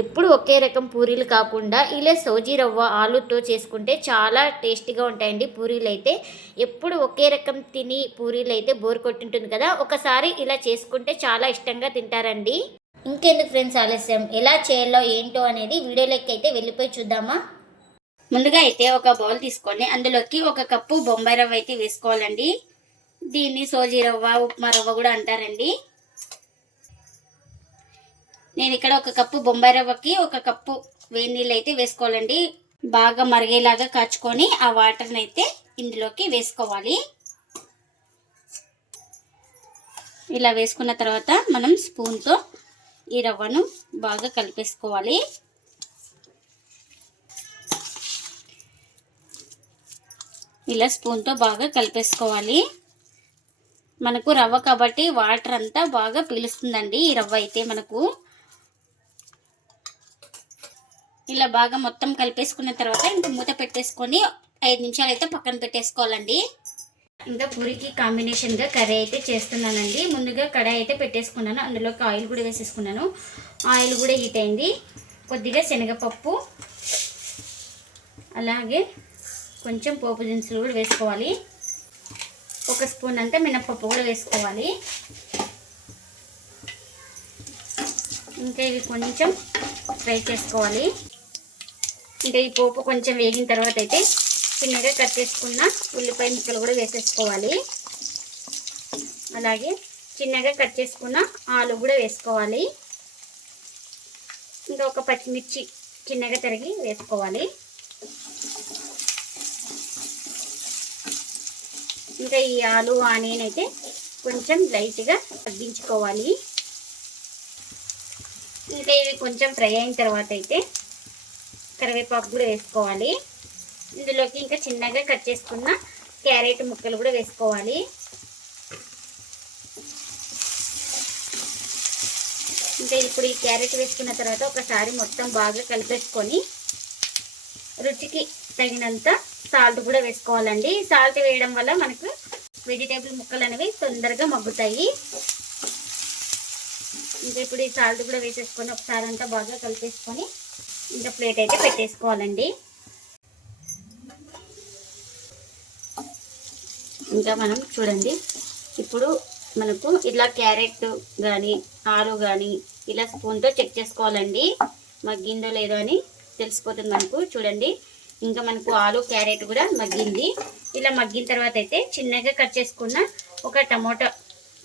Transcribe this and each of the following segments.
ఎప్పుడు ఒకే రకం పూరీలు కాకుండా ఇలా సోజీ రవ్వ ఆలుతో చేసుకుంటే చాలా టేస్టీగా ఉంటాయండి పూరీలు అయితే ఎప్పుడు ఒకే రకం తిని పూరీలు అయితే బోర్ కొట్టింటుంది కదా ఒకసారి ఇలా చేసుకుంటే చాలా ఇష్టంగా తింటారండి. ఇంకెందుకు ఫ్రెండ్స్ ఆలస్యం? ఎలా చేయాలో ఏంటో అనేది వీడియోలోకి అయితే వెళ్ళిపోయి చూద్దామా? ముందుగా అయితే ఒక బౌల్ తీసుకొని అందులోకి ఒక కప్పు బొంబాయి రవ్వ అయితే వేసుకోవాలండి. దీన్ని సోజీ రవ్వ ఉప్మా రవ్వ కూడా అంటారండి. నేను ఇక్కడ ఒక కప్పు బొంబాయి రవ్వకి ఒక కప్పు వేడి నీళ్ళు అయితే వేసుకోవాలండి. బాగా మరిగేలాగా కాచుకొని ఆ వాటర్ని అయితే ఇందులోకి వేసుకోవాలి. ఇలా వేసుకున్న తర్వాత మనం స్పూన్తో ఈ రవ్వను బాగా కలిపేసుకోవాలి. ఇలా స్పూన్తో బాగా కలిపేసుకోవాలి. మనకు రవ్వ కాబట్టి వాటర్ అంతా బాగా పీలుస్తుందండి ఈ రవ్వ అయితే మనకు. ఇలా బాగా మొత్తం కలిపేసుకున్న తర్వాత ఇంకా మూత పెట్టేసుకొని ఐదు నిమిషాలు అయితే పక్కన పెట్టేసుకోవాలండి. ఇంకా పూరికి కాంబినేషన్గా కర్రీ అయితే చేస్తున్నానండి. ముందుగా కడాయి అయితే పెట్టేసుకున్నాను. అందులోకి ఆయిల్ కూడా వేసేసుకున్నాను. ఆయిల్ కూడా హీట్ అయింది. కొద్దిగా శనగపప్పు అలాగే కొంచెం పోపు దినుసులు కూడా వేసుకోవాలి. ఒక స్పూన్ అంతా మినప్పప్పు కూడా వేసుకోవాలి. ఇంకా ఇవి కొంచెం ఫ్రై చేసుకోవాలి. ఇంకా ఈ పోపు కొంచెం వేగిన తర్వాత అయితే చిన్నగా కట్ చేసుకున్న ఉల్లిపాయ ముక్కలు కూడా వేసేసుకోవాలి. అలాగే చిన్నగా కట్ చేసుకున్న ఆలు కూడా వేసుకోవాలి. ఇంకా ఒక పచ్చిమిర్చి చిన్నగా తరిగి వేసుకోవాలి. ఇంకా ఈ ఆలు ఆనియన్ అయితే కొంచెం లైట్గా తగ్గించుకోవాలి. ఇంకా ఇవి కొంచెం ఫ్రై అయిన తర్వాత అయితే కరివేపాకు కూడా వేసుకోవాలి. ఇందులోకి ఇంకా చిన్నగా కట్ చేసుకున్న క్యారెట్ ముక్కలు కూడా వేసుకోవాలి. ఇంకా ఇప్పుడు ఈ క్యారెట్ వేసుకున్న తర్వాత ఒకసారి మొత్తం బాగా కలిపేసుకొని రుచికి తగినంత సాల్ట్ కూడా వేసుకోవాలండి. సాల్ట్ వేయడం వల్ల మనకు వెజిటేబుల్ ముక్కలు అనేవి తొందరగా మగ్గుతాయి. ఇంకా ఇప్పుడు ఈ సాల్ట్ కూడా వేసేసుకొని ఒకసారి అంతా బాగా కలిపేసుకొని ఇంకా ప్లేట్ అయితే పెట్టేసుకోవాలండి. ఇంకా మనం చూడండి ఇప్పుడు మనకు ఇలా క్యారెట్ కానీ ఆలు కానీ ఇలా స్పూన్తో చెక్ చేసుకోవాలండి. మగ్గిందో లేదో అని తెలిసిపోతుంది మనకు చూడండి. ఇంకా మనకు ఆలు క్యారెట్ కూడా మగ్గింది. ఇలా మగ్గిన తర్వాత అయితే చిన్నగా కట్ చేసుకున్న ఒక టమోటా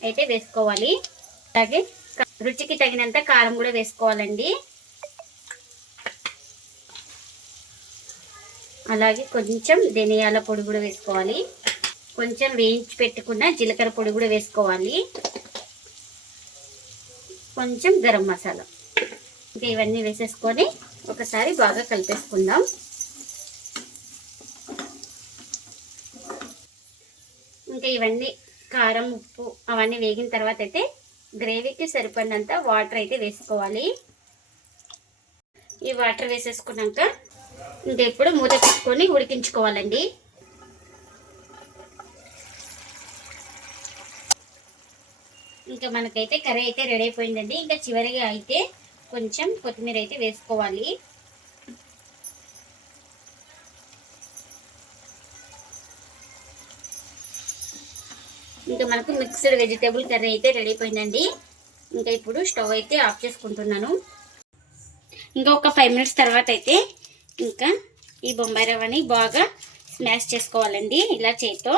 అయితే వేసుకోవాలి. అలాగే రుచికి తగినంత కారం కూడా వేసుకోవాలండి. అలాగే కొంచెం ధనియాల పొడి కూడా వేసుకోవాలి. కొంచెం వేయించి పెట్టుకున్న జీలకర్ర పొడి కూడా వేసుకోవాలి. కొంచెం గరం మసాలా. ఇంకా ఇవన్నీ వేసేసుకొని ఒకసారి బాగా కలిపేసుకుందాం. ఇంకా ఇవన్నీ కారం ఉప్పు అవన్నీ వేగిన తర్వాత అయితే గ్రేవీకి సరిపడినంత వాటర్ అయితే వేసుకోవాలి. ఈ వాటర్ వేసేసుకున్నాక ఇంకా ఇప్పుడు మూత పెట్టుకొని ఉడికించుకోవాలండి. ఇంకా మనకైతే కర్రీ అయితే రెడీ అయిపోయిందండి. ఇంకా చివరిగా అయితే కొంచెం కొత్తిమీర అయితే వేసుకోవాలి. ఇంకా మనకు మిక్స్డ్ వెజిటేబుల్ కర్రీ అయితే రెడీ అయిపోయిందండి. ఇంకా ఇప్పుడు స్టవ్ అయితే ఆఫ్ చేసుకుంటున్నాను. ఇంకా ఒక ఫైవ్ మినిట్స్ తర్వాత అయితే ఇంకా ఈ బొంబాయి రవ్వని బాగా స్మాష్ చేసుకోవాలండి ఇలా చేతితో.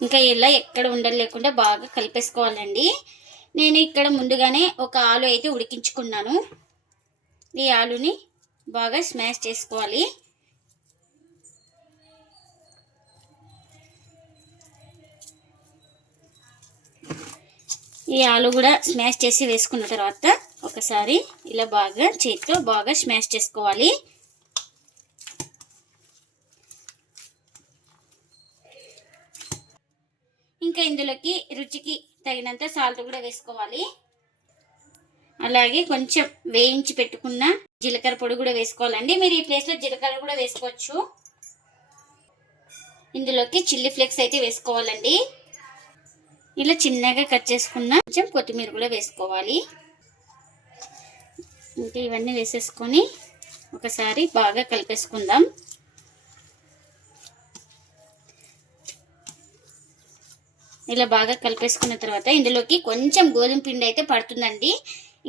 ఇంకా ఇలా ఎక్కడ ఉండలు లేకుండా బాగా కలిపేసుకోవాలండి. నేను ఇక్కడ ముందుగానే ఒక ఆలు అయితే ఉడికించుకున్నాను. ఈ ఆలుని బాగా స్మాష్ చేసుకోవాలి. ఈ ఆలు కూడా స్మాష్ చేసి వేసుకున్న తర్వాత ఒకసారి ఇలా బాగా చేతితో బాగా స్మాష్ చేసుకోవాలి. ఇంకా ఇందులోకి రుచికి తగినంత సాల్ట్ కూడా వేసుకోవాలి. అలాగే కొంచెం వేయించి పెట్టుకున్న జీలకర్ర పొడి కూడా వేసుకోవాలండి. మీరు ఈ ప్లేస్లో జీలకర్ర కూడా వేసుకోవచ్చు. ఇందులోకి చిల్లీ ఫ్లేక్స్ అయితే వేసుకోవాలండి. ఇలా చిన్నగా కట్ చేసుకున్న కొంచెం కొత్తిమీర కూడా వేసుకోవాలి. ఇంకా ఇవన్నీ వేసేసుకొని ఒకసారి బాగా కలిపేసుకుందాం. ఇలా బాగా కలిపేసుకున్న తర్వాత ఇందులోకి కొంచెం గోధుమ పిండి అయితే పడుతుందండి.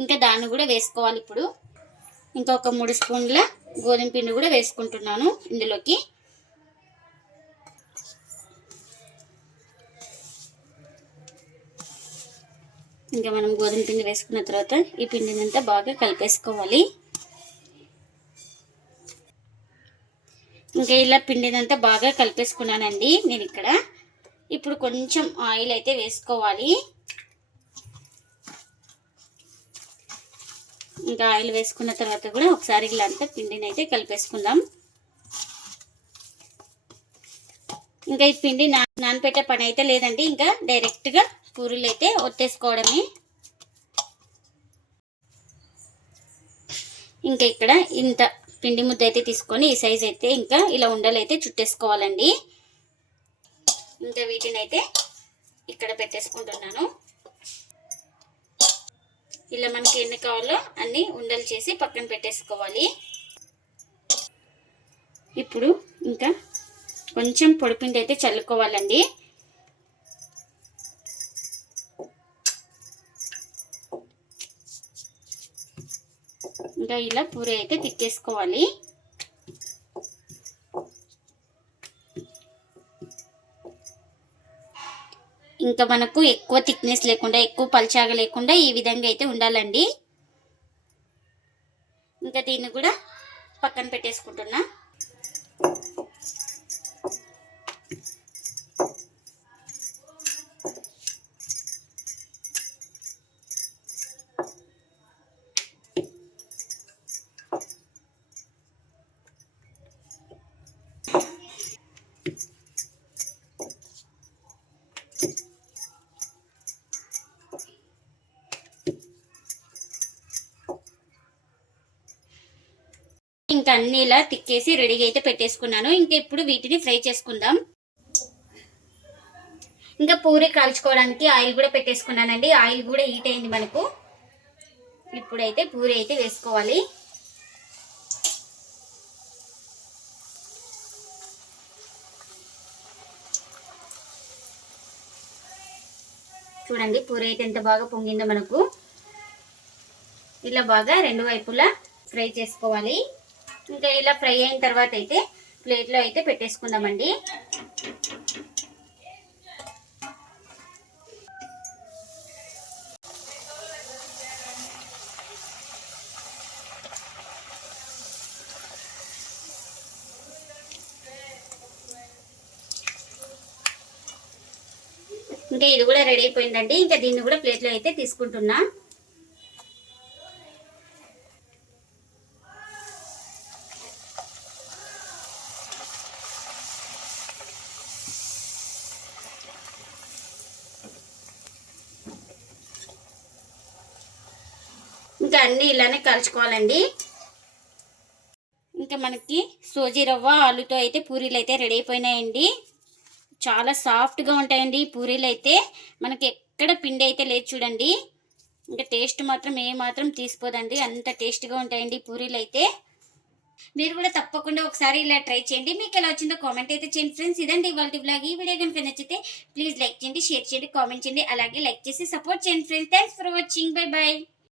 ఇంకా దాన్ని కూడా వేసుకోవాలి ఇప్పుడు. ఇంకా ఒక మూడు స్పూన్ల గోధుమ పిండి కూడా వేసుకుంటున్నాను ఇందులోకి. ఇంకా మనం గోధుమ పిండి వేసుకున్న తర్వాత ఈ పిండిని అంతా బాగా కలిపేసుకోవాలి. ఇంకా ఇలా పిండినంతా బాగా కలిపేసుకున్నానండి నేను ఇక్కడ. ఇప్పుడు కొంచెం ఆయిల్ అయితే వేసుకోవాలి. ఇంకా ఆయిల్ వేసుకున్న తర్వాత కూడా ఒకసారి ఇలా అంతా పిండిని అయితే కలిపేసుకుందాం. ఇంకా ఈ పిండి నా నానపెట్టే పని అయితే లేదండి. ఇంకా డైరెక్ట్గా పూరీలు అయితే ఒత్తేసుకోవడమే. ఇంకా ఇక్కడ ఇంత పిండి ముద్ద అయితే తీసుకొని ఈ సైజ్ అయితే ఇంకా ఇలా ఉండలు అయితే చుట్టేసుకోవాలండి. ఇంకా వీటిని అయితే ఇక్కడ పెట్టేసుకుంటున్నాను. ఇలా మనకి ఎన్ని కావాలో అన్ని ఉండలు చేసి పక్కన పెట్టేసుకోవాలి. ఇప్పుడు ఇంకా కొంచెం పొడిపిండి అయితే చల్లుకోవాలండి. ఇంకా ఇలా పూరి అయితే తిక్కేసుకోవాలి. ఇంకా మనకు ఎక్కువ థిక్నెస్ లేకుండా ఎక్కువ పల్చాగా లేకుండా ఈ విధంగా అయితే ఉండాలండి. ఇంకా దీన్ని కూడా పక్కన పెట్టేసుకుంటున్నా. ఇంకా అన్ని ఇలా తిక్కేసి రెడీగా అయితే పెట్టేసుకున్నాను. ఇంకా ఇప్పుడు వీటిని ఫ్రై చేసుకుందాం. ఇంకా పూరి కాల్చుకోవడానికి ఆయిల్ కూడా పెట్టేసుకున్నానండి. ఆయిల్ కూడా హీట్ అయింది మనకు. ఇప్పుడైతే పూరి అయితే వేసుకోవాలి. చూడండి పూరి అయితే ఎంత బాగా పొంగిందో మనకు. ఇలా బాగా రెండు వైపులా ఫ్రై చేసుకోవాలి. ఇంకా ఇలా ఫ్రై అయిన తర్వాత అయితే ప్లేట్లో అయితే పెట్టేసుకుందామండి. ఇంకా ఇది కూడా రెడీ అయిపోయిందండి. ఇంకా దీన్ని కూడా ప్లేట్లో అయితే తీసుకుంటున్నా. ఇంకా అన్నీ ఇలానే కాల్చుకోవాలండి. ఇంకా మనకి సోజీ రవ్వ ఆలుతో అయితే పూరీలు అయితే రెడీ అయిపోయినాయండి. చాలా సాఫ్ట్గా ఉంటాయండి పూరీలు అయితే. మనకి ఎక్కడ పిండి అయితే లేదు చూడండి. ఇంకా టేస్ట్ మాత్రం ఏ మాత్రం తీసిపోదండి అంత టేస్ట్గా ఉంటాయండి పూరీలు అయితే. మీరు కూడా తప్పకుండా ఒకసారి ఇలా ట్రై చేయండి. మీకు ఎలా వచ్చిందో కామెంట్ అయితే చేయండి. ఫ్రెండ్స్ ఇదండి ఇవాళ బ్లాగ్ ఈ వీడియో కనుక నచ్చితే ప్లీజ్ లైక్ చేయండి షేర్ చేయండి కామెంట్ చేయండి. అలాగే లైక్ చేసి సపోర్ట్ చేయండి friends. Thanks for watching. Bye bye.